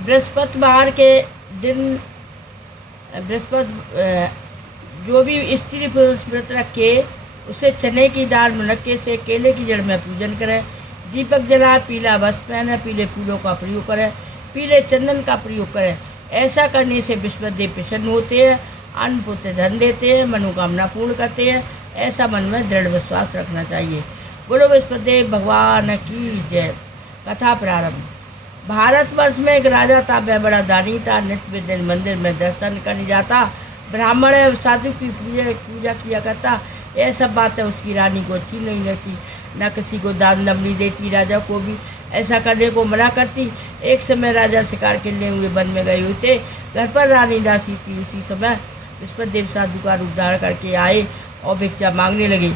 बृहस्पतिवार के दिन जो भी स्त्री पुरुष व्रत रखे उसे चने की दाल मुनक्के से केले की जड़ में पूजन करें, दीपक जलाए, पीला वस्त्र पहने, पीले फूलों का प्रयोग करें, पीले चंदन का प्रयोग करें। ऐसा करने से विश्वदेव प्रसन्न होते हैं, अन्न पुत्र धन देते हैं, मनोकामना पूर्ण करते हैं। ऐसा मन में दृढ़ विश्वास रखना चाहिए। बोलो विश्वदेव भगवान की जय। कथा प्रारंभ। भारतवर्ष में एक राजा था, वह बड़ा दानी था। नित्य दिन मंदिर में दर्शन करने जाता, ब्राह्मण है, साधु की पूजा किया करता। यह सब बातें उसकी रानी को अच्छी नहीं लगती, न किसी को दान दमड़ी देती, राजा को भी ऐसा करने को मना करती। एक समय राजा शिकार खेलने हुए वन में गए हुए थे, घर पर रानी दासी थी। उसी समय विश्वदेव साधु का रूप धारण करके आए और भिक्षा मांगने लगे।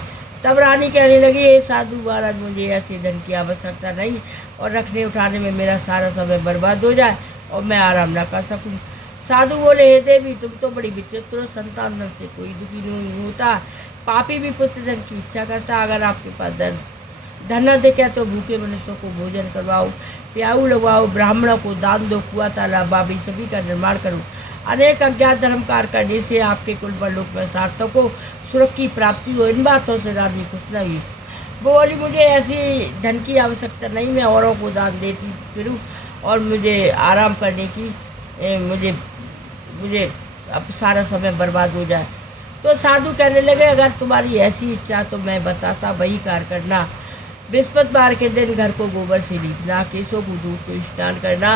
तब रानी कहने लगी, हे साधु महाराज, मुझे ऐसे धन की आवश्यकता नहीं और रखने उठाने में मेरा सारा समय बर्बाद हो जाए और मैं आराम न कर सकूं। साधु बोले, हे देवी, तुम तो बड़ी विचित्र हो। संतान धन से कोई दुखी नहीं होता, पापी भी पुत्र धन की इच्छा करता। अगर आपके पास धन अधिक है तो भूखे मनुष्यों को भोजन करवाओ, प्याऊ लगवाओ, ब्राह्मणों को दान दो, कुआं तालाब बाबी सभी का निर्माण करो। अनेक अज्ञात धर्म कार्य करने से आपके कुल पर लोक में सार्थक हो, सुरक्षा की प्राप्ति हो। इन बातों से रानी खुश न हुई। बोली, मुझे ऐसी धन की आवश्यकता नहीं, मैं औरों को दान देती फिरूँ और मुझे आराम करने की मुझे अब सारा समय बर्बाद हो जाए। तो साधु कहने लगे, अगर तुम्हारी ऐसी इच्छा तो मैं बताता वही कार्य करना। बृहस्पतिवार के दिन घर को गोबर से लीपना, केशों को दूध को स्नान करना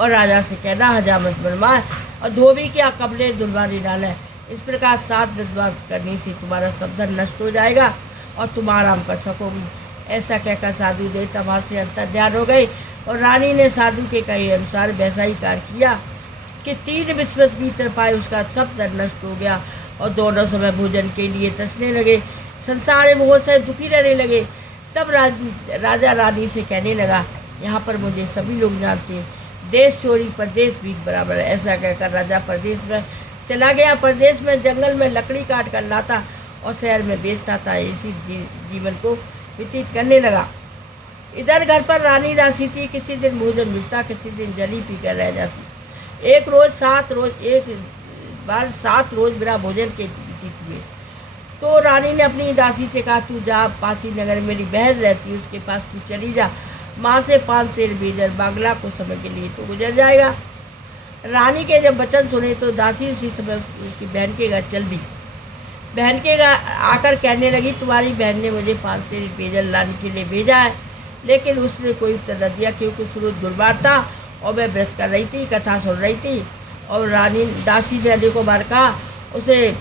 और राजा से कहना, हजामत बनवाए और धोबी के कपड़े धुलवाने डालें। इस प्रकार 7 व्रत करने से तुम्हारा सब धन नष्ट हो जाएगा और तुम आराम कर सकोगी। ऐसा कहकर साधु देवता वहाँ से अंतर ध्यान हो गए और रानी ने साधु के कहे अनुसार वैसा ही कार्य किया कि 3 विश्वत भीतर पाए उसका सब धन नष्ट हो गया और दोनों समय भोजन के लिए तरसने लगे, संसार में बहुत से दुखी रहने लगे। तब राजा रानी से कहने लगा, यहाँ पर मुझे सभी लोग जानते हैं, देश चोरी परदेश भी बराबर है। ऐसा कहकर राजा परदेश में चला गया। परदेश में जंगल में लकड़ी काट कर लाता और शहर में बेचता था। इसी जीवन को व्यतीत करने लगा। इधर घर पर रानी दासी थी, किसी दिन भोजन मिलता, किसी दिन जली पी कर रह जाती। एक बार 7 रोज बिना भोजन के व्यतीत हुए। तो रानी ने अपनी दासी से कहा, तू जा, पासी नगर मेरी बहन रहती, उसके पास तू चली जा, माँ से 5 सेर भेजर बांग्ला को समय के लिए तो गुजर जाएगा। रानी के जब वचन सुने तो दासी उसी समय उसकी बहन के घर चल दी। बहन के घर आकर कहने लगी, तुम्हारी बहन ने मुझे 5 सेर भेजर लाने के लिए भेजा है, लेकिन उसने कोई उत्तर न दिया, क्योंकि सूरज गुरुवार था और वह व्रत कर रही थी, कथा सुन रही थी। और रानी दासी ने अनेक को बार कहा, उसे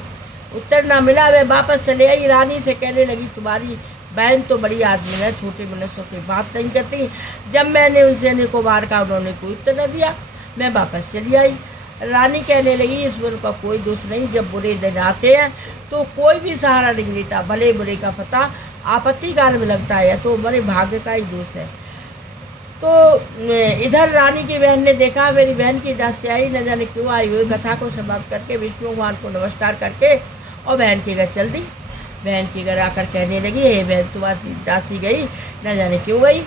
उत्तर ना मिला। वह वापस चले आई। रानी से कहने लगी, तुम्हारी बहन तो बड़ी आदमी है, छोटे मनुष्यों से बात नहीं करती। जब मैंने उनसे अनेकों बार कहा, उन्होंने कोई उत्तर न दिया, मैं वापस चली आई। रानी कहने लगी, ईश्वर का कोई दोष नहीं, जब बुरे दिन आते हैं तो कोई भी सहारा नहीं लेता, भले बुरे का पता आपत्ति काल में लगता है, तो हमारे भाग्य का ही दोष है। तो इधर रानी की बहन ने देखा मेरी बहन की दासी आई, न जाने क्यों आई हुई। कथा को समाप्त करके विष्णु भगवान को नमस्कार करके और बहन के घर चल दी। बहन के घर आकर कहने लगी, हे बहन, तुम्हारी दासी गई, न जाने क्यों गई।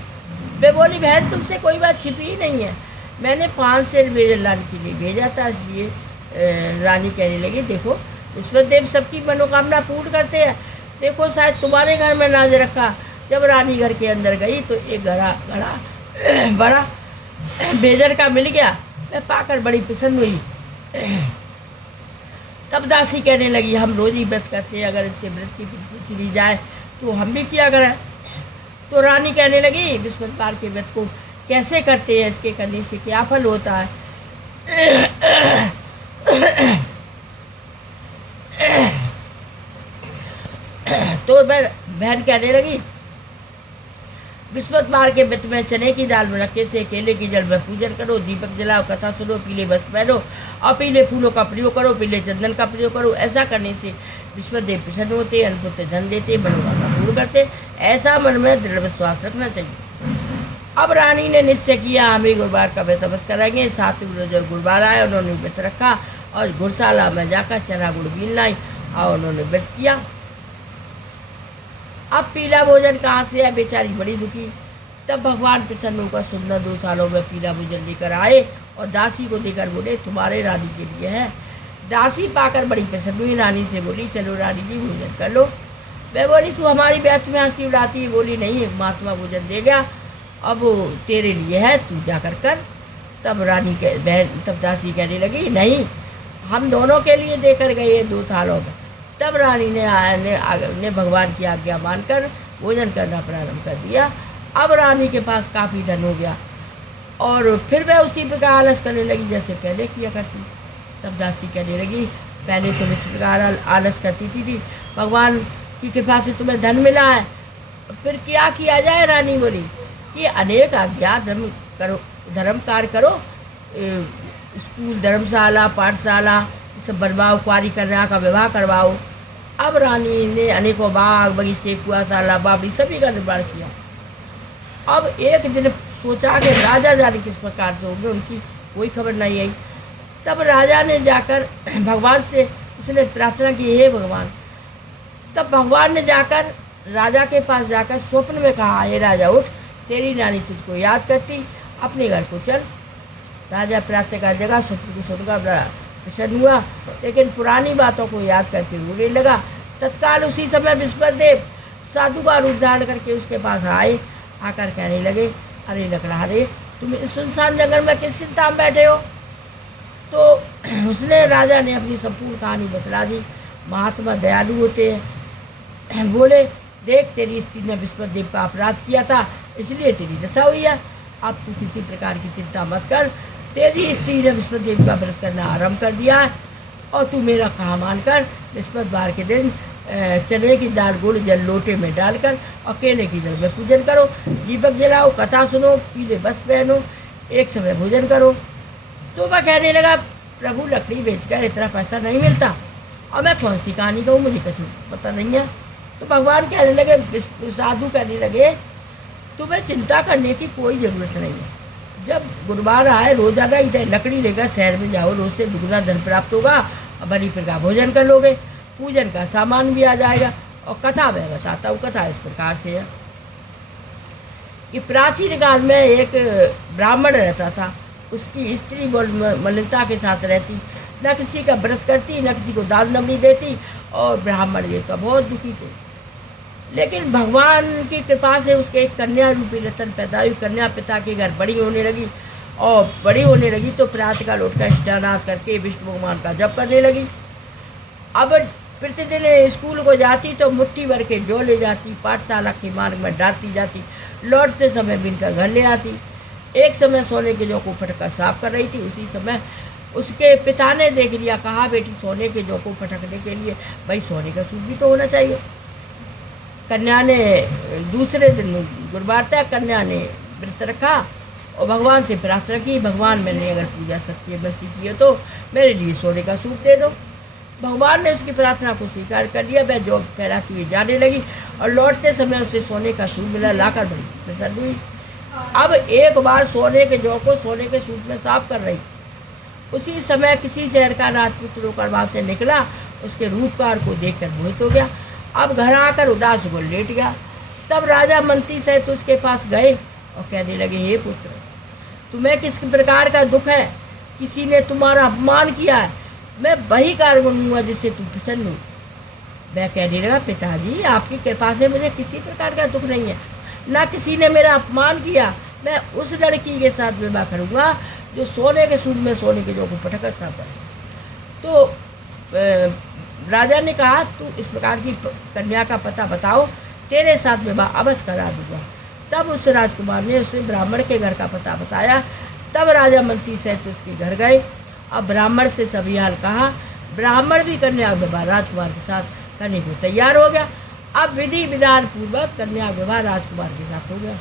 वे बोली, बहन, तुमसे कोई बात छिपी ही नहीं है, मैंने 5 सेर भेजर लाने के लिए भेजा था, इसलिए। रानी कहने लगी, देखो, विश्वदेव सबकी मनोकामना पूर्ण करते हैं। देखो, शायद तुम्हारे घर में नाज रखा। जब रानी घर के अंदर गई तो एक घड़ा बड़ा भेजर का मिल गया। मैं पाकर बड़ी प्रसन्न हुई। तब दासी कहने लगी, हम रोज ही व्रत करते हैं, अगर इससे व्रत की पूछ ली जाए तो हम भी किया करें। तो रानी कहने लगी, बृहस्पतिवार के व्रत को कैसे करते हैं, इसके करने से क्या फल होता है। तो बहन कहने लगी, बृहस्पतिवार के व्रत में चने की दाल मुनक्के से केले की जड़ में पूजन करो, दीपक जलाओ, कथा सुनो, पीले वस्त्र पहनो और पीले फूलों का प्रयोग करो, पीले चंदन का प्रयोग करो। ऐसा करने से विश्वदेव प्रसन्न होते, अन्न पुत्र धन देते, मनोकामना पूर्ण करते। ऐसा मन में दृढ़ विश्वास रखना चाहिए। अब रानी ने निश्चय किया, हम ही गुरुवार का व्रत अवश्य करेंगे। 7वें रोज जब गुरुवार आया, उन्होंने व्रत रखा और घुड़शाला में जाकर चना गुड़ बीन लाई और उन्होंने व्रत किया। अब पीला भोजन कहाँ से है, बेचारी बड़ी दुखी। तब भगवान प्रसन्न होकर सुंदर 2 थालों में पीला भोजन लेकर आए और दासी को देकर बोले तुम्हारे रानी के लिए है। दासी पाकर बड़ी प्रसन्न हुई, रानी से बोली चलो रानी जी भोजन कर लो। मैं बोली तू हमारी व्यर्थ में हंसी उड़ाती है। बोली नहीं, एक महात्मा भोजन दे गया, अब वो तेरे लिए है, तू जाकर कर। तब रानी के बहन तब दासी कहने लगी नहीं, हम दोनों के लिए देकर गए 2 थालों में। तब रानी ने भगवान की आज्ञा मानकर भोजन करना प्रारंभ कर दिया। अब रानी के पास काफ़ी धन हो गया और फिर वह उसी प्रकार आलस करने लगी जैसे पहले किया करती। तब दासी कहने लगी पहले तुम इस प्रकार आलस करती थी, भगवान की कृपा से तुम्हें धन मिला है, फिर क्या किया जाए। रानी बोली कि अनेक आज्ञा धर्म कार्य करो, स्कूल, धर्मशाला, पाठशाला सब बनवाओ, कुंवारी कन्या का विवाह करवाओ। अब रानी ने अनेकों बाग बगीचे, कुआं, तालाब, बावड़ी सभी का निर्माण किया। अब एक दिन सोचा कि राजा जाने किस प्रकार से होंगे, उनकी कोई खबर नहीं आई। तब राजा ने जाकर भगवान से उसने प्रार्थना की हे भगवान। तब भगवान ने जाकर राजा के पास जाकर स्वप्न में कहा हे राजा उठ, तेरी रानी तुझको याद करती, अपने घर को चल। राजा प्रार्थना का जगह स्वप्न को सुनकर बड़ा प्रसन्न हुआ, लेकिन पुरानी बातों को याद करके रोने लगा। तत्काल उसी समय विश्वदेव साधु का रूप धारण करके उसके पास आए, आकर कहने लगे अरे लकड़हारे, तुम इस सुनसान जंगल में किस चिंता में बैठे हो। तो उसने राजा ने अपनी संपूर्ण कहानी बतला दी। महात्मा दयालु होते हैं। बोले देख, तेरी स्त्री ने विश्वदेव का अपराध किया था, इसलिए तेरी दशा हुई है। अब तू किसी प्रकार की चिंता मत कर, तेरी स्त्री ने विश्वदेव का व्रत करना आरंभ कर दिया है और तू मेरा कहा मानकर बृहस्पतिवार के दिन चने की दाल गुड़ जल लोटे में डालकर और केले की जल में पूजन करो, दीपक जलाओ, कथा सुनो, पीले वस्त्र पहनो, एक समय भोजन करो। तो वह कहने लगा प्रभु लकड़ी बेचकर इतना पैसा नहीं मिलता और मैं कौन सी कहानी कहूँ, मुझे कुछ पता नहीं है। तो भगवान कहने लगे, साधु कहने लगे तुम्हें चिंता करने की कोई ज़रूरत नहीं है। जब गुरुवार आए रोजाना इधर लकड़ी लेकर शहर में जाओ, रोज से दुगना धन प्राप्त होगा और बड़ी प्रकार भोजन कर लोगे, पूजन का सामान भी आ जाएगा। और कथा मैं बताता हूँ, कथा इस प्रकार से है कि प्राचीन काल में एक ब्राह्मण रहता था, उसकी स्त्री मलिनता के साथ रहती, न किसी का व्रत करती, न किसी को दान दमनी देती और ब्राह्मण ये तो बहुत दुखी थे। लेकिन भगवान की कृपा से उसके एक कन्या रूपी रतन पैदा हुई। कन्या पिता के घर बड़ी होने लगी और बड़ी होने लगी तो प्रातःकाल उठकर स्नान करके विष्णु भगवान का जप करने लगी। अब प्रतिदिन स्कूल को जाती तो मुट्ठी भर के जौ ले जाती, पाठशाला के मार्ग में डालती जाती, लौटते समय बिनकर घर ले आती। एक समय सोने के जौ को फटकर साफ कर रही थी, उसी समय उसके पिता ने देख लिया, कहा बेटी सोने के जौ को फटकने के लिए भाई सोने का सूप भी तो होना चाहिए। कन्या ने दूसरे दिन गुरुवार तक कन्या ने व्रत रखा और भगवान से प्रार्थना की, भगवान मैंने अगर पूजा सच्ची बसी की है तो मेरे लिए सोने का सूप दे दो। भगवान ने उसकी प्रार्थना को स्वीकार कर लिया। वह जौ फैलाती हुई जाने लगी और लौटते समय उसे सोने का सूप मिला, लाकर बड़ी प्रसन्न हुई। अब एक बार सोने के जौ को सोने के सूप में साफ कर रही, उसी समय किसी शहर का राजपुत्र होकर वहाँ से निकला, उसके रूपकार को देखकर मोहित हो गया। अब घर आकर उदास हो लेट गया। तब राजा मंत्री सहित उसके पास गए और कहने लगे हे पुत्र, तुम्हें किस प्रकार का दुख है, किसी ने तुम्हारा अपमान किया है, मैं वही कार्य बनूंगा जिससे तुम प्रसन्न हो। वह कहने लगा पिताजी आपकी कृपा से मुझे किसी प्रकार का दुख नहीं है, ना किसी ने मेरा अपमान किया, मैं उस लड़की के साथ विवाह करूँगा जो सोने के सूप में सोने के जौ को पटकर साफ करे। तो राजा ने कहा तू इस प्रकार की कन्या का पता बताओ, तेरे साथ विवाह अवश्य करा दूंगा। तब उस राजकुमार ने उसे ब्राह्मण के घर का पता बताया। तब राजा मंत्री सहित उसके घर गए। अब ब्राह्मण से सभी हाल कहा। ब्राह्मण भी कन्या विवाह राजकुमार के साथ करने को तैयार हो गया। अब विधि विधान पूर्वक कन्या विवाह राजकुमार के साथ हो गया।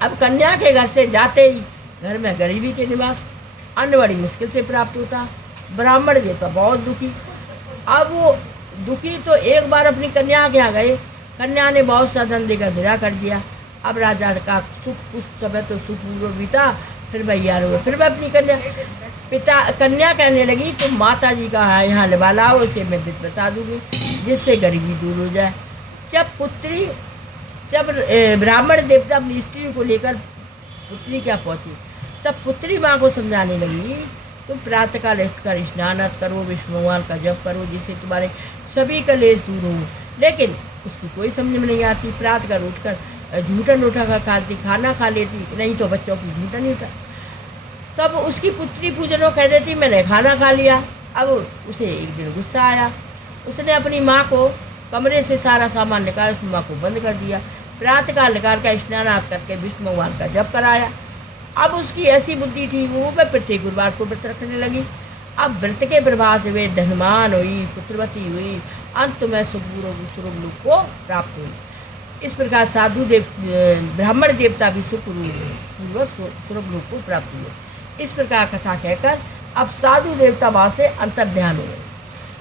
अब कन्या के घर से जाते ही घर में गरीबी के निवास, अन्न बड़ी मुश्किल से प्राप्त होता। ब्राह्मण ये तो बहुत दुखी। अब वो दुखी तो एक बार अपनी कन्या के यहाँ गए, कन्या ने बहुत सा धन देकर विदा कर दिया। अब राजा का सुख कुछ समय तो सुखपूर्वक बीता, फिर भैया हुए, फिर मैं अपनी कन्या कहने लगी तुम माता जी का यहाँ लिवा लाओ, उसे मैं विध बता दूँगी जिससे गरीबी दूर हो जाए। जब पुत्री जब ब्राह्मण देवता अपनी स्त्री को लेकर पुत्री क्या पहुँची, तब पुत्री माँ को समझाने लगी, तुम प्रातःकाल उठकर स्नान करो, विष्णु भगवान का जप करो, जिससे तुम्हारे सभी कलेश दूर हो। लेकिन उसकी कोई समझ में नहीं आती। प्रातःकाल उठकर झूठन उठाकर खाती, खाना खा लेती, नहीं तो बच्चों की झूठन ही उठा। तब उसकी पुत्री पूजनों कह देती मैंने खाना खा लिया। अब उसे एक दिन गुस्सा आया, उसने अपनी माँ को कमरे से सारा सामान निकाल उस माँ को बंद कर दिया। प्रातःकाल निकाल कर स्नान करके विष्णु भगवान का जप कराया। अब उसकी ऐसी बुद्धि थी, वो मैं प्रत्येक गुरुवार को व्रत रखने लगी। अब व्रत के प्रभाव से वे धनवान हुई, पुत्रवती हुई, अंत में सुरभ लोक को प्राप्त हुई। इस प्रकार साधु देव ब्राह्मण देवता भी सुखपूर्वक सुरभ लोक को प्राप्त हुए। इस प्रकार कथा कहकर अब साधु देवता वहाँ से अंतर ध्यान हो गए।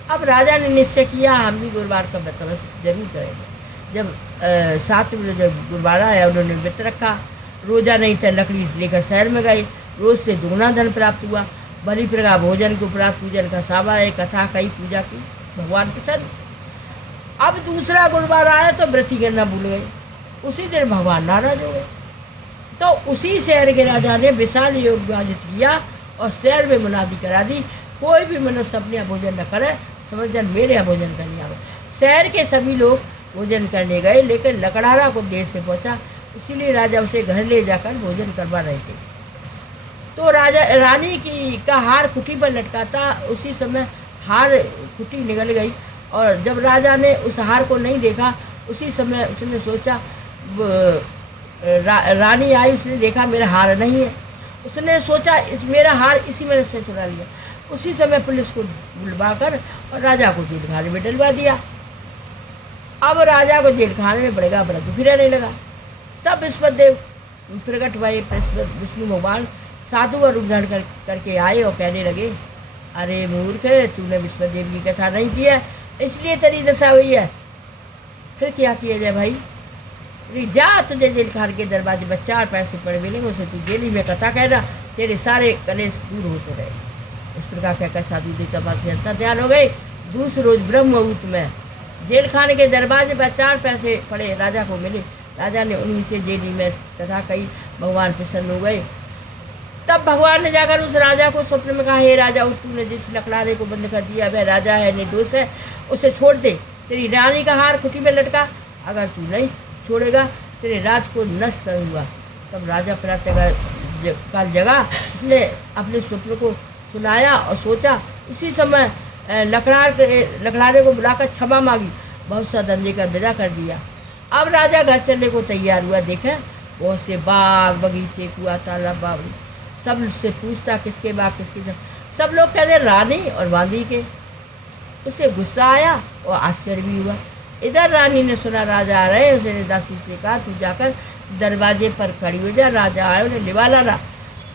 अब राजा ने निश्चय किया हम भी गुरुवार का व्रत जरूर करेंगे। जब 7 बजे जब गुरुवार आया, उन्होंने व्रत रखा। रोजा नहीं था, लकड़ी लेकर शहर में गए। रोज से दुगना धन प्राप्त हुआ। भली प्रकार भोजन को प्राप्त, पूजन का सावा है, कथा कही, पूजा की, भगवान प्रसन्न। अब दूसरा गुरुवार आया तो व्रती करना भूल गए। उसी दिन भगवान नाराज हो गए। तो उसी शहर के राजा ने विशाल योग आयोजित किया और शहर में मुनादी करा दी, कोई भी मनुष्य अपने यहाँ भोजन न करे, समझ जाए मेरे यहाँ भोजन करने आवे। शहर के सभी लोग भोजन करने गए, लेकिन लकड़हारा को देर से पहुँचा, इसीलिए राजा उसे घर ले जाकर भोजन करवा रहे थे। तो राजा रानी का हार खुटी पर लटका था। उसी समय हार खुटी निकल गई और जब राजा ने उस हार को नहीं देखा, उसी समय उसने सोचा रानी आई, उसने देखा मेरा हार नहीं है। उसने सोचा इस मेरा हार इसी में से चुरा लिया। उसी समय पुलिस को बुलवाकर और राजा को जेल खाने में डलवा दिया। अब राजा को जेल खाने में पड़ेगा, बड़ा दुखी रहने लगा। तब विष्णुदेव प्रकट हुए। विष्णु भगवान साधु और रूप धारण करके आए और कहने लगे, अरे मूर्ख, तूने विष्णुदेव की कथा नहीं की है, इसलिए तेरी दशा हुई है। फिर क्या किया जाए भाई? जा, तुझे जेल खाने के दरवाजे पर 4 पैसे पड़े मिलेंगे, उसे तू जेल ही में कथा कहना, तेरे सारे कलेश दूर होते रहे। इस प्रकार कहकर साधु देवता बात से अंतर ध्यान हो गए। दूसरे रोज ब्रह्म मुहूर्त में जेल खाने के दरवाजे पर 4 पैसे पड़े राजा को मिले। राजा ने उन्हीं से जेली में कथा कही, भगवान प्रसन्न हो गए। तब भगवान ने जाकर उस राजा को स्वप्न में कहा, हे राजा, उस तूने जिस लकड़हारे को बंद कर दिया वह राजा है, निर्दोष है, उसे छोड़ दे। तेरी रानी का हार खुटी में लटका, अगर तू नहीं छोड़ेगा तेरे राज को नष्ट करूँगा। तब राजा प्रातःकाल जगा, उसने अपने स्वप्न को सुनाया और सोचा। उसी समय लकड़हारे को बुलाकर क्षमा मांगी, बहुत सा दंड देकर विदा कर दिया। अब राजा घर चलने को तैयार हुआ। देखें बहुत से बाग बगीचे, कुआ, तालाब, बावड़ी, सब से पूछता किसके बाग किसके, सब लोग कहते रानी और बांदी के। उसे गुस्सा आया और आश्चर्य भी हुआ। इधर रानी ने सुना राजा आ रहे, उसने दासी से कहा तू जाकर दरवाजे पर खड़ी हो जा, राजा आए, उन्हें लिवा लाना।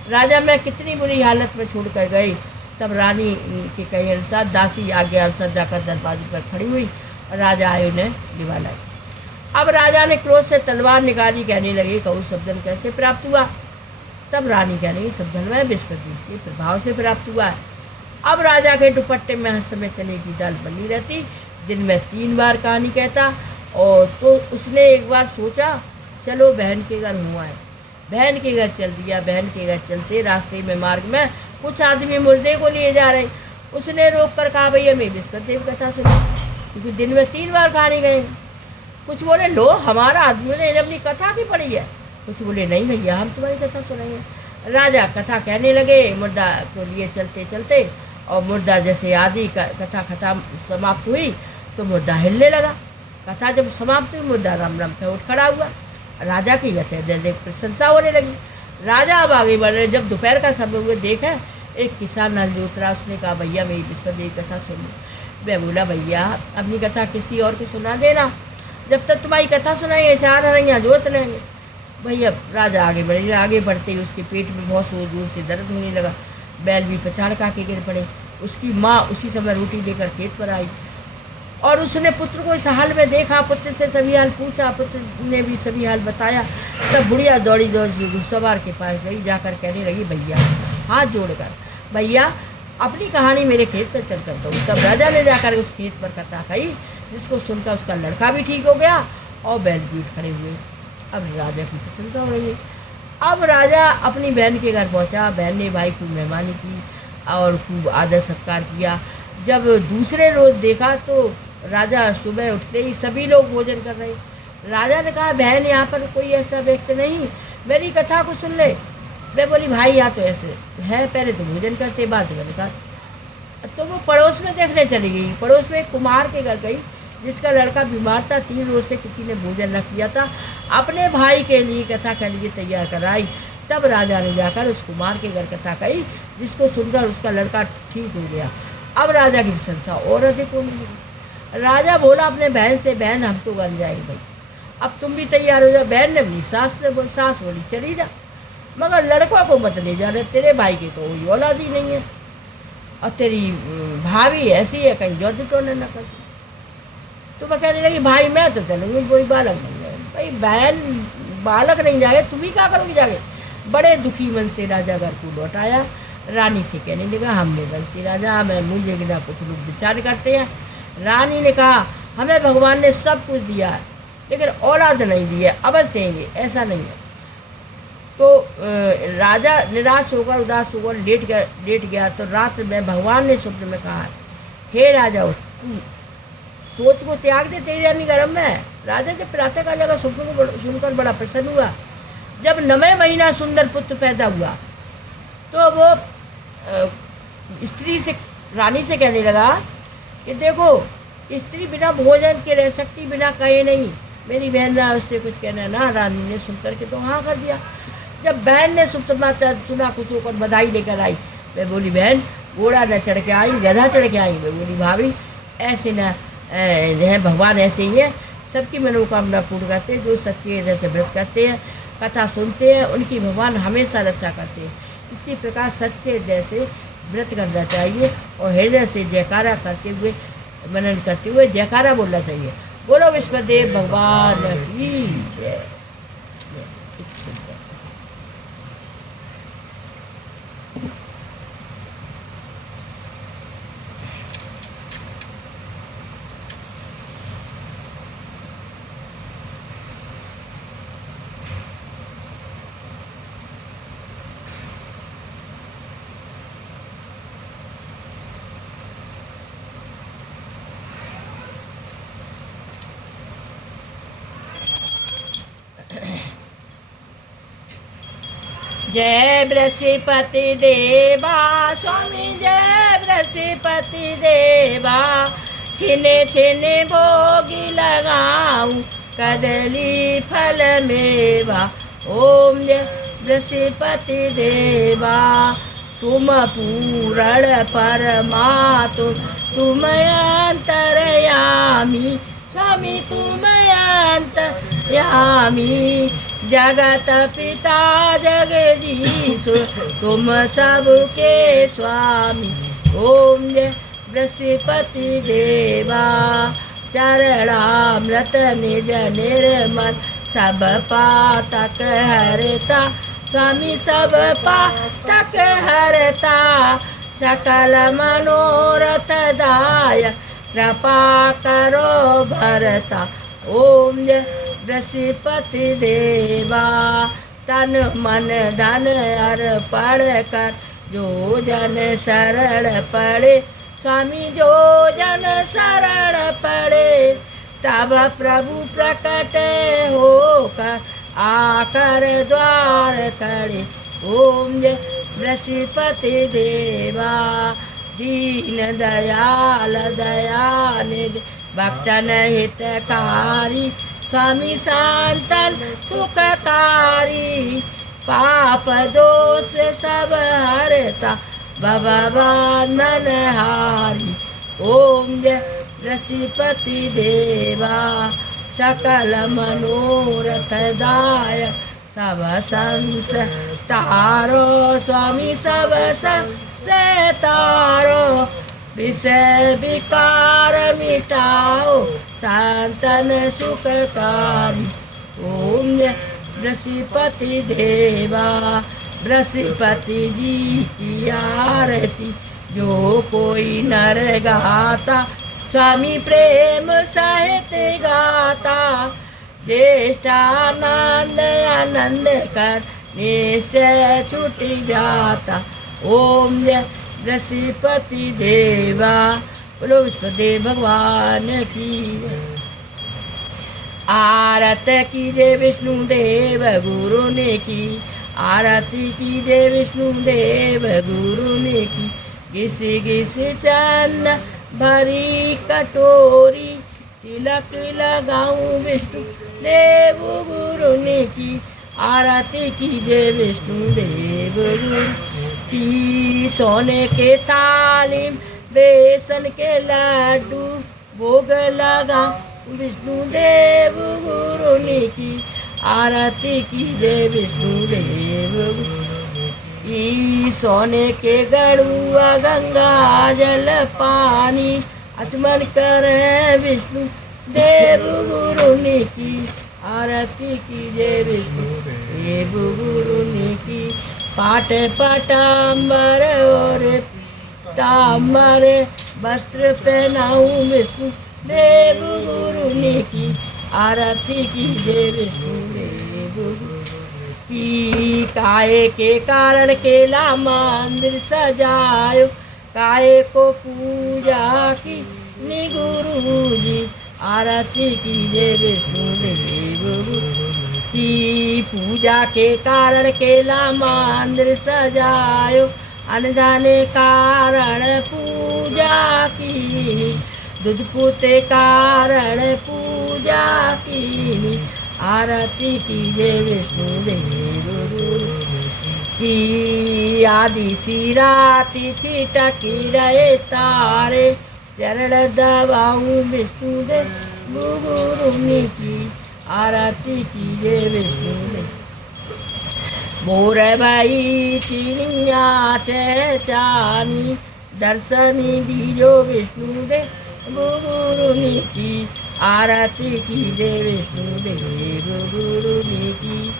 राजा मैं कितनी बुरी हालत में छोड़ कर गई। तब रानी के कहे अनुसार दासी आज्ञा अनुसार जाकर दरवाजे पर खड़ी हुई और राजा आए, उन्हें लिवा लाई। अब राजा ने क्रोध से तलवार निकाली, कहने लगे कहूँ सबधन कैसे प्राप्त हुआ? तब रानी कहने लगी सबधन में विष्णुदेव के प्रभाव से प्राप्त हुआ है। अब राजा के दुपट्टे में हर समय चने की दाल बनी रहती, दिन में 3 बार कहानी कहता। और तो उसने एक बार सोचा चलो बहन के घर हुआ है, बहन के घर चल दिया। बहन के घर चलते रास्ते में मार्ग में कुछ आदमी मुर्दे को लिए जा रहे। उसने रोक कर कहा भैया मैं विष्णुदेव कथा सुनी, क्योंकि दिन में 3 बार कहानी गए। कुछ बोले लो हमारा आदमी ने अपनी कथा की पढ़ी है, कुछ बोले नहीं भैया हम तुम्हारी कथा सुनाएंगे। राजा कथा कहने लगे मुर्दा को लिए चलते चलते, और मुर्दा जैसे आदि कथा खत्म समाप्त हुई तो मुर्दा हिलने लगा। कथा जब समाप्त हुई मुर्दा राम राम पे उठ खड़ा हुआ। राजा की देख प्रशंसा होने लगी। राजा अब आगे बढ़ रहे। जब दोपहर का समय हुए देखा एक किसान हल जोतरा, उसने कहा भैया मेरी विष्णुदेव कथा सुनी। मैं बोला भैया अपनी कथा किसी और को सुना देना, जब तक तुम्हारी कथा सुनाएंगे 4 हरैया जोत लेंगे। भैया राजा आगे बढ़े। आगे बढ़ते ही उसके पेट में बहुत जोर से दर्द होने लगा। बैल भी पछाड़ का के गिर पड़े। उसकी माँ उसी समय रोटी लेकर खेत पर आई और उसने पुत्र को इस हाल में देखा। पुत्र से सभी हाल पूछा, पुत्र ने भी सभी हाल बताया। तब बुढ़िया दौड़ी सवार के पास गई, जाकर कहने लगी भैया हाथ जोड़कर भैया अपनी कहानी मेरे खेत पर चल कर दो। तब राजा ने जाकर उस खेत पर कथा कही, जिसको सुनकर उसका लड़का भी ठीक हो गया और बैल भी उठ खड़े हुए। अब राजा की प्रशंसा हो रही है। अब राजा अपनी बहन के घर पहुंचा। बहन ने भाई खूब मेहमानी की और खूब आदर सत्कार किया। जब दूसरे रोज देखा तो राजा सुबह उठते ही सभी लोग भोजन कर रहे। राजा ने कहा, बहन यहाँ पर कोई ऐसा व्यक्ति नहीं, मेरी कथा को सुन ले। मैं बोली, भाई यहाँ तो ऐसे है, पहले तो भोजन करते बाद में कहा। तो वो पड़ोस में देखने चली गई। पड़ोस में एक कुम्हार के घर गई जिसका लड़का बीमार था। 3 रोज से किसी ने भोजन न किया था। अपने भाई के लिए कथा के लिए तैयार कराई। तब राजा ने जाकर उस कुम्हार के घर कथा कही, जिसको सुनकर उसका लड़का ठीक हो गया। अब राजा की प्रशंसा और अधिक होने लगी। राजा बोला अपने बहन से, बहन हम तो बन जाएंगे भाई, अब तुम भी तैयार हो जाओ। बहन ने अपनी सास बोली, चली जा, मगर लड़कों को मत ले जा रहे, तेरे भाई की तो कोई औलाद ही नहीं है और तेरी भाभी ऐसी है, कहीं जो टोने न कर। तो मैं कहने लगी, भाई मैं तो चलूँगी, कोई बालक नहीं जाए। भाई बहन बालक नहीं जाए, तुम ही क्या करोगी जाके। बड़े दुखी मन से राजा घर को लौट आया। रानी से कहने लगा, हमने बंसी राजा, हमें मुझे गिना कुछ लोग विचार करते हैं। रानी ने कहा, हमें भगवान ने सब कुछ दिया है लेकिन औलाद नहीं दी है, अवश्य देंगे, ऐसा नहीं है। तो राजा निराश होकर उदास होकर लेट गया। तो रात में भगवान ने स्वप्न में कहा, हे राजा तू सोच को त्याग दे, तेरी रानी गर्भ में है। राजा जब प्रातःकाल का स्वप्न को सुनकर बड़ा प्रसन्न हुआ। जब 9वें महीना सुंदर पुत्र पैदा हुआ तो वो स्त्री से रानी से कहने लगा कि देखो, स्त्री बिना भोजन के रह सकती, बिना कहे नहीं। मेरी बहन ने उससे कुछ कहना ना। रानी ने सुनकर के तो हाँ कर दिया। जब बहन ने शुभ समाचार सुना, खुश होकर बधाई लेकर आई। मैं बोली, बहन घोड़ा न चढ़ के आई, गधा चढ़ के आई। मैं बोली, भाभी ऐसे न है, भगवान ऐसे ही है, सबकी मनोकामना पूर्ण करते हैं। जो सच्चे हृदय से व्रत करते हैं, कथा सुनते हैं, उनकी भगवान हमेशा रक्षा करते हैं। इसी प्रकार सच्चे हृदय से व्रत करना चाहिए और हृदय से जयकारा करते हुए, मनन करते हुए जयकारा बोलना चाहिए। बोलो विश्वदेव भगवान की जय। जय बृहस्पति देवा स्वामी, जय बृहस्पति देवा। छिने छिने भोगी लगाऊं, कदली फल मेवा। ओम जय बृहस्पति देवा। तुम पूरण परमात्म, तुम अंतर्यामी स्वामी, तुम अंतर्यामी। जगत पिता जगदीश, तुम सबके स्वामी। ओम जय बृहस्पति देवा। चरणामृत निज निर्मल, सब पातक हरता स्वामी, सब पातक हरता। सकल मनोरथ दायक, कृपा करो भरता। ओम जय बृहस्पति देवा। तन मन धन अर्पण कर, जो जन शरण पड़े स्वामी, जो जन शरण पड़े। तब प्रभु प्रकट होकर आकर द्वार करे। ओम जय बृहस्पति देवा। दीन दयाल दयानिधि, भक्तन हितकारी स्वामी, शांतन सुखकारी। पाप दोष सब हरता, भवबंधन हारी। ओम जय बृहस्पति देवा। सकल मनोरथ दायक, सब संस तारो स्वामी, सब संस तारो। विषय विकार मिटाओ, शांतन सुखकारी। ओम जय बृहस्पति देवा। बृहस्पति जी की आरती, जो कोई नर गाता स्वामी, प्रेम सहित गाता। ज्येष्ठानंद आनंद कर निश्चय छूट जाता। ओम जय बृहस्पति देवा, बोलो विष्णुदेव भगवान की। आरत की जय विष्णुदेव गुरु ने की, आरती की जय विष्णुदेव गुरु ने की। घिस घिस चंदन भरी कटोरी, तिलक लगाऊं विष्णु देव गुरु ने की। आरती की जय विष्णुदेव गुरु की। सोने के थाली बेसन के लड्डू भोग लगा विष्णुदेव गुरु ने की। आरती की जय विष्णुदेव की। सोने के गड़ुआ गंगा जल पानी आचमन कर विष्णु देव गुरु ने की। आरती की जय विष्णुदेव गुरु ने की। पाट पटाम्बर और ताम्र वस्त्र पहनाऊं विष्णु देव गुरु ने की। आरती की जय विष्णुदेव गुरु की। काहे के कारण केला मंदिर सजायो, काहे को पूजा की नी गुरु जी। आरती की जय विष्णुदेव गुरु की। पूजा के कारण केला मंदिर सजायो, अनधन कारण पूजा की। दूध पुते कारण पूजा की। आरती की जय विष्णुदेव गुरु की। आदि सिराती छिटकी रहे तारे, चरण दबाऊं विष्णुदेव गुरु ने की। आरती की जय विष्णुदेव। मोर भाई चिड़िया चैचानी, दर्शनी दीजो विष्णुदेव गुरु ने की। आरती की जय विष्णुदेव गुरु ने की।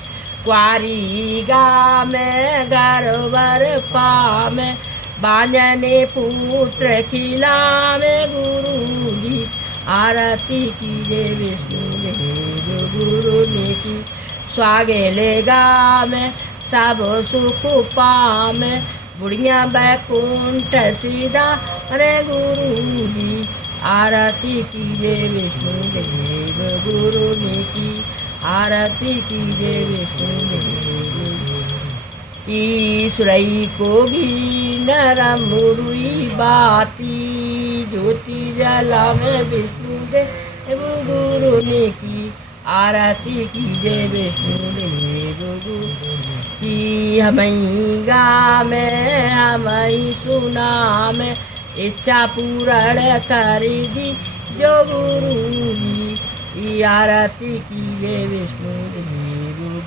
क्वारी गा में गरवर पामे, बांजने पुत्र खिला में गुरु जी। आरती की जय विष्णुदेव गुरु ने की। स्वागेले गा में सब सुख पामे, बुढ़िया बैकुंठ सीधा अरे गुरु जी। आरती की जय विष्णुदेव गुरु ने की। आरती की जय विष्णुदेव। ईश्वरी को घी नरम रुई बाती, ज्योति जला में विष्णुदेव गुरु ने की। आरती की जय विष्णुदेव गुरु की। हमई गा में हमई सुना में, इच्छा पूर्ण करी दी जो गुरु जी। आरती की जय विष्णुदेव।